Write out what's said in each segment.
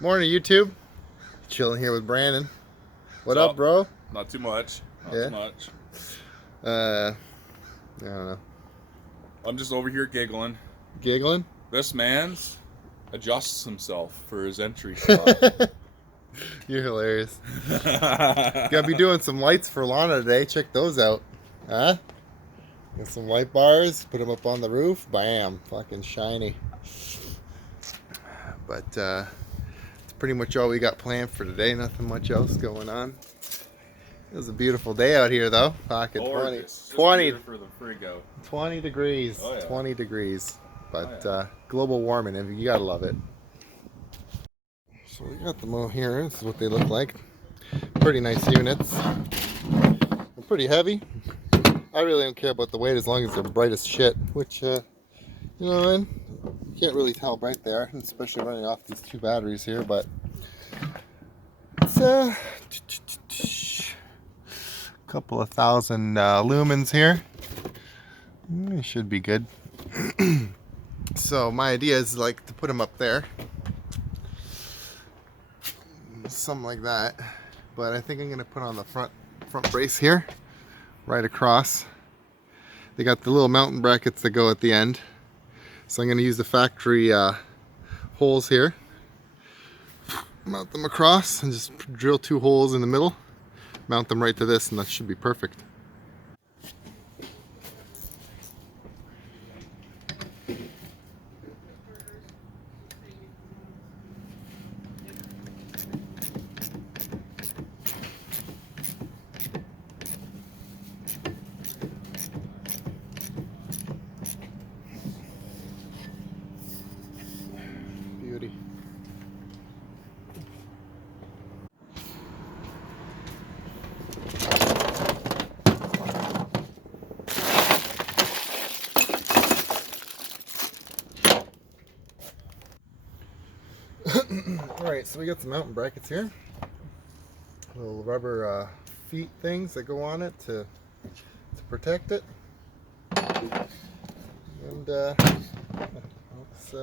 Morning, YouTube. Chilling here with Brandon. What What's up, bro? Not too much. Not Yeah. too much. I don't know. I'm just over here giggling. Giggling? This man's adjusts himself for his entry shot. You're hilarious. Gotta be doing some lights for Lana today. Check those out. Huh? Got some light bars. Put them up on the roof. Bam. Fucking shiny. But it's pretty much all we got planned for today. Nothing much else going on. It was a beautiful day out here, though. Fucking 20 for the frig out. 20 degrees. Oh, yeah. 20 degrees. But Oh, yeah. global warming, you gotta love it. So we got them all here. This is what they look like. Pretty nice units. They're pretty heavy. I really don't care about the weight as long as they're bright as shit. Which, you know, you can't really tell how bright they are, especially running off these two batteries here. But it's a couple of thousand lumens here. It should be good. So my idea is like to put them up there, something like that. But I think I'm gonna put on the front brace here, right across. They got the little mounting brackets that go at the end, so I'm gonna use the factory holes here, mount them across, and just drill 2 holes in the middle, mount them right to this, and that should be perfect. Beauty. Alright, so we got some mountain brackets here. Little rubber feet things that go on it to protect it. And looks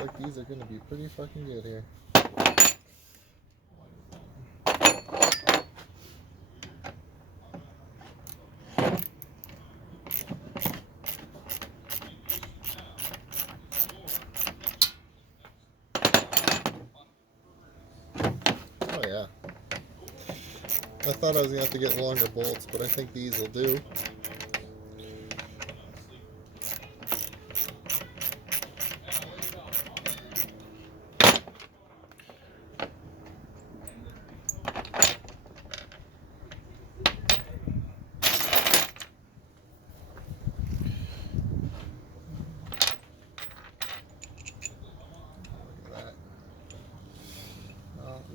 like these are going to be pretty fucking good here. Oh yeah. I thought I was going to have to get longer bolts, but I think these will do.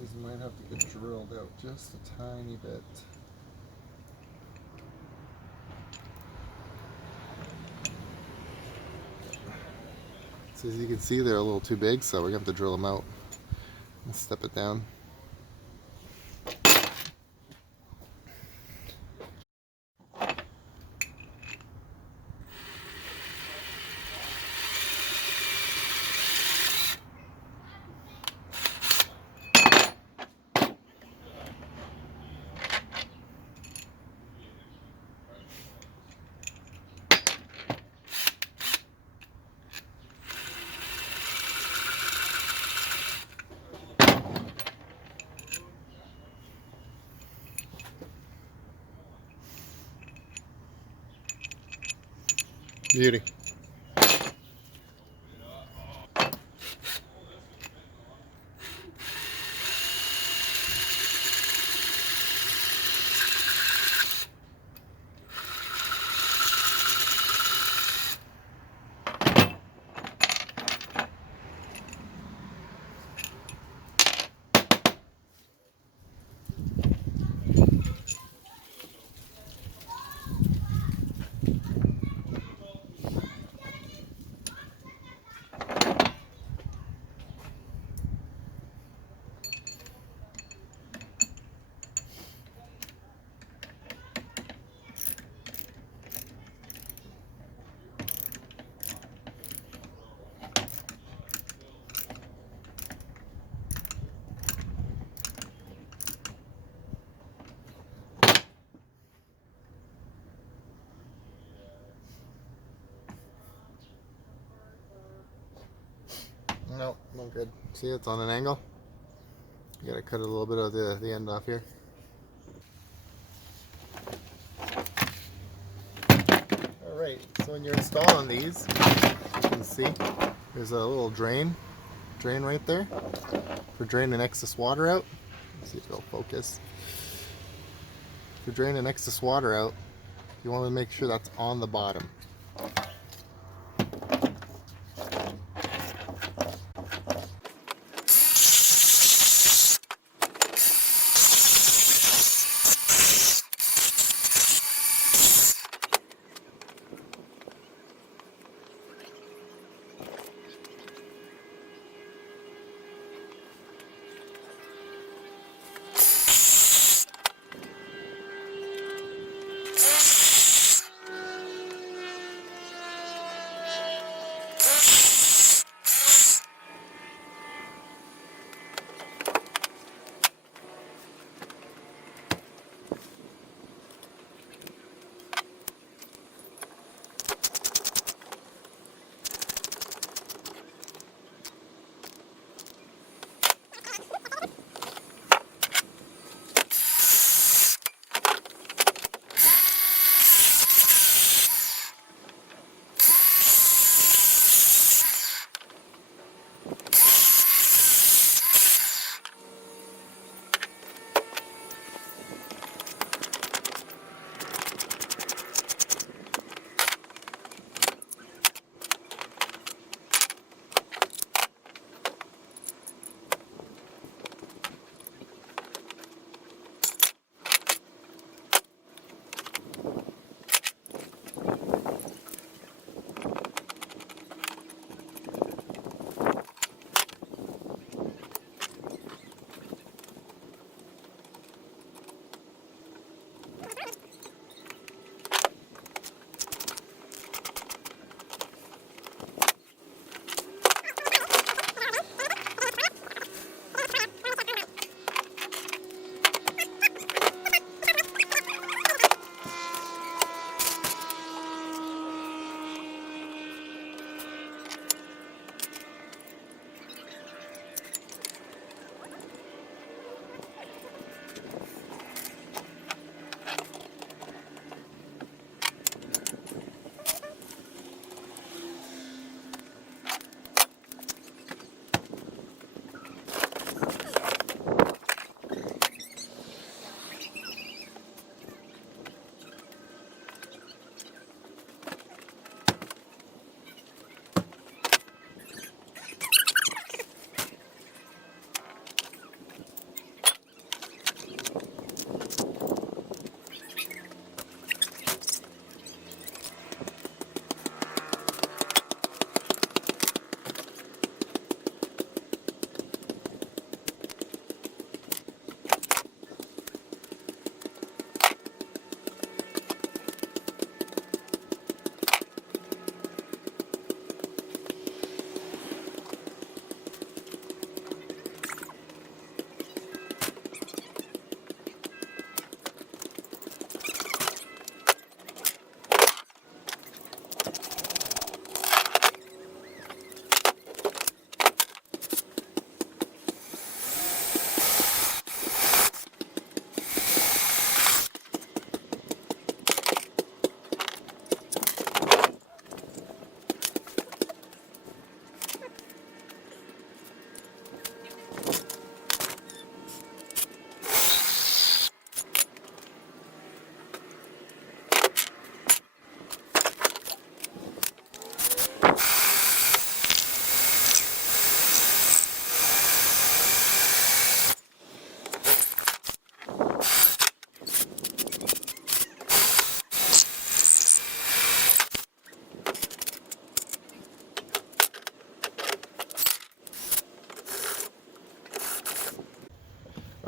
These might have to get drilled out just a tiny bit. So as you can see, they're a little too big, so we're going to have to drill them out and step it down. Beauty. Good. See, it's on an angle. You gotta cut a little bit of the end off here. Alright, so when you're installing these, you can see there's a little drain right there for draining excess water out. Let's see if it'll focus. For draining excess water out, you want to make sure that's on the bottom.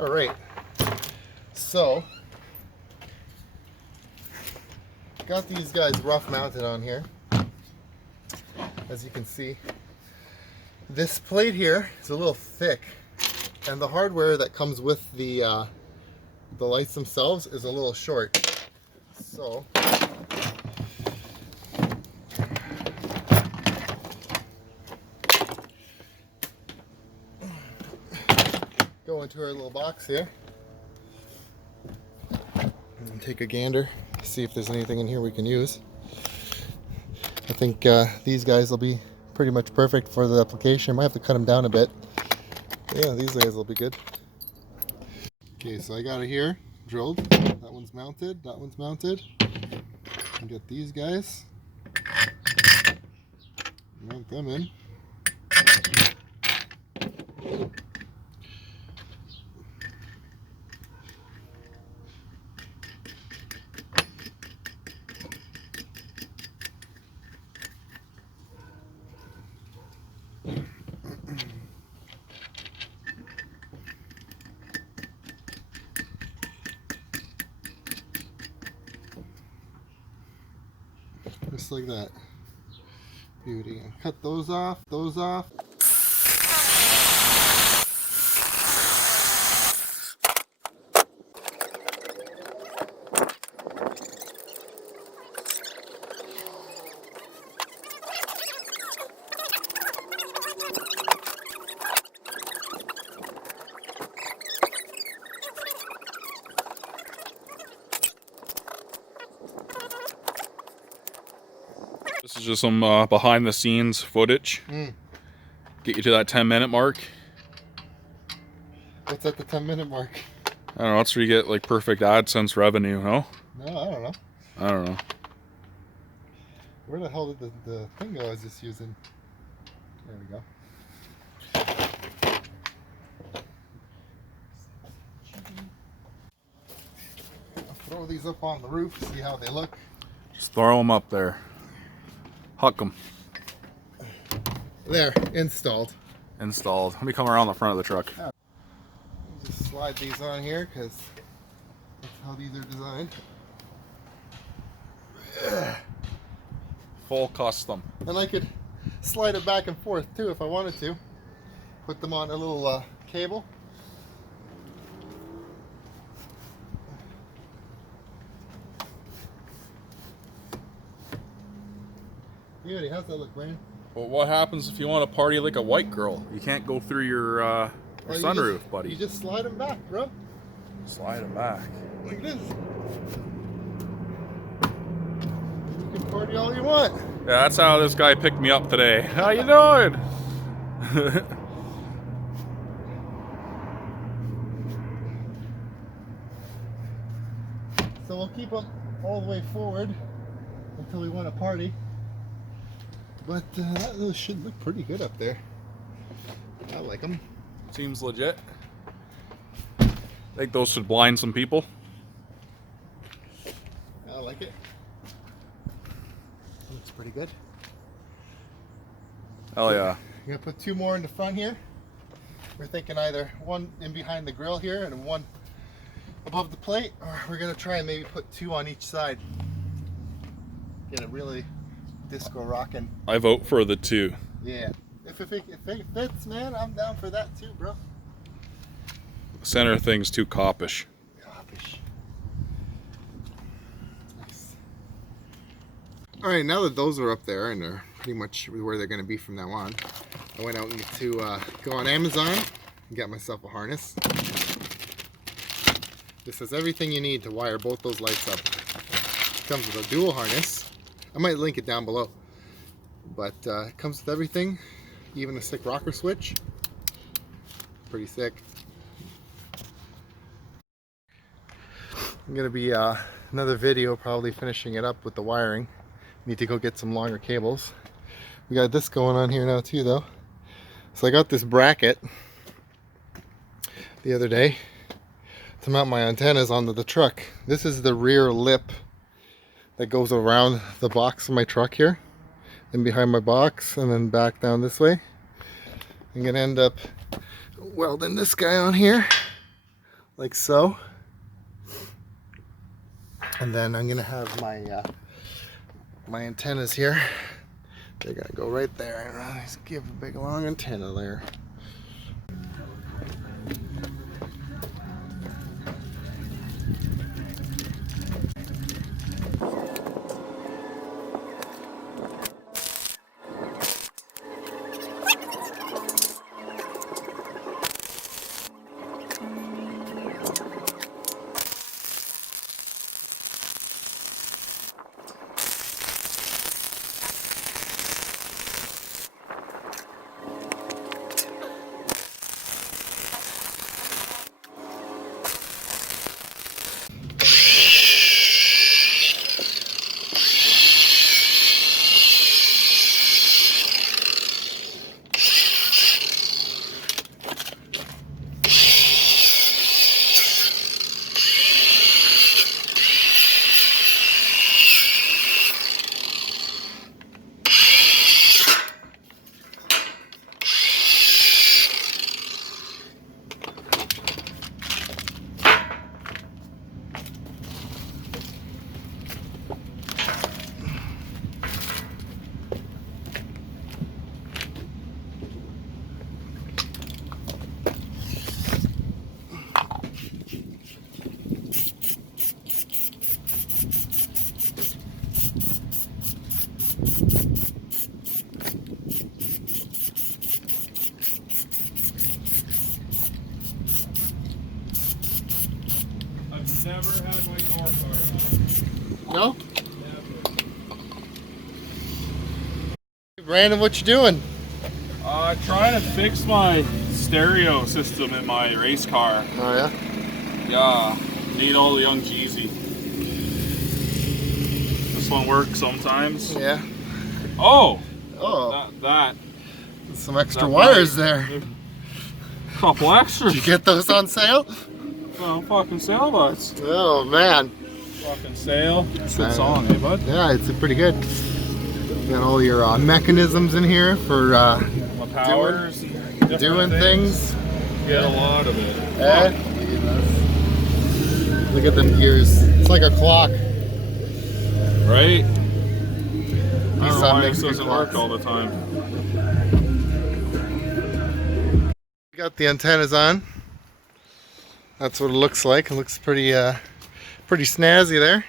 All right, so got these guys rough mounted on here. As you can see, this plate here is a little thick, and the hardware that comes with the lights themselves is a little short. So go into our little box here and take a gander, see if there's anything in here we can use. I think these guys will be pretty much perfect for the application. Might have to cut them down a bit. Yeah, these guys will be good. Okay, so I got it here drilled. That one's mounted. That one's mounted. And get these guys. Mount them in. Just like that. Beauty. Cut those off, those off. This is just some behind the scenes footage. Get you to that 10-minute mark. What's at the 10-minute mark? I don't know, that's where you get like perfect AdSense revenue, no? No, I don't know. I don't know. Where the hell did the thing go I was just using? There we go. I'll throw these up on the roof, see how they look. Just throw them up there. Huck them. There, installed. Installed. Let me come around the front of the truck. Just slide these on here because that's how these are designed. Full custom. And I could slide it back and forth too if I wanted to. Put them on a little cable. Beauty, how's that look, Brandon? Well, what happens if you want to party like a white girl? You can't go through your sunroof, buddy. You just slide them back, bro. Slide them back. Like this. You can party all you want. Yeah, that's how this guy picked me up today. How you doing? So we'll keep them all the way forward until we want to party. But those should look pretty good up there. I like them. Seems legit. I think those should blind some people. I like it. Looks pretty good. Hell yeah. I'm gonna put two more in the front here. We're thinking either one in behind the grill here and one above the plate, or we're gonna try and maybe put two on each side. Get it really disco rocking. I vote for the two. Yeah. If it fits, man, I'm down for that too, bro. The center thing's too coppish. Coppish. Nice. All right, now that those are up there and they're pretty much where they're going to be from now on, I went out to go on Amazon and get myself a harness. This has everything you need to wire both those lights up. It comes with a dual harness. I might link it down below. But it comes with everything, even a sick rocker switch. Pretty sick. I'm gonna be another video probably finishing it up with the wiring. Need to go get some longer cables. We got this going on here now too though. So I got this bracket the other day to mount my antennas onto the truck. This is the rear lip that goes around the box of my truck here and behind my box and then back down this way. I'm gonna end up welding this guy on here like so, and then I'm gonna have my my antennas here. They're gonna go right there and just give a big long antenna there. never had my car on. No? Never. Brandon, what you doing? Trying to fix my stereo system in my race car. Oh yeah? Yeah, need all the young Jeezy. This one works sometimes. Yeah. Oh! Oh, That. some extra that wires might- there. Couple extras. Did you get those on sale? Oh, fucking sail butts. Oh man. Fucking sail. Good Sail. song, eh, bud? Yeah, it's pretty good. You got all your mechanisms in here for My powers and different doing things. Get a lot of it. Eh? Look at them gears. It's like a clock. Right? I don't know Nissan why makes this good doesn't work clocks. all the time. Got the antennas on. That's what it looks like. It looks pretty pretty snazzy there.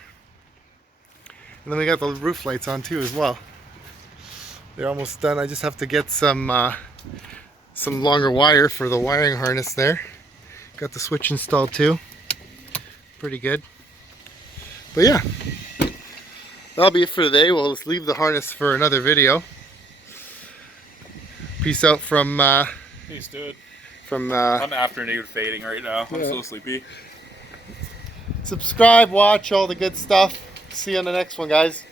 And then we got the roof lights on too as well. They're almost done. I just have to get some longer wire for the wiring harness there. Got the switch installed too. Pretty good. But yeah, that'll be it for today. We'll just leave the harness for another video. Peace out from Peace, dude. from I'm afternoon fading right now. I'm Yeah. so sleepy. subscribe, watch all the good stuff. See you on the next one, guys.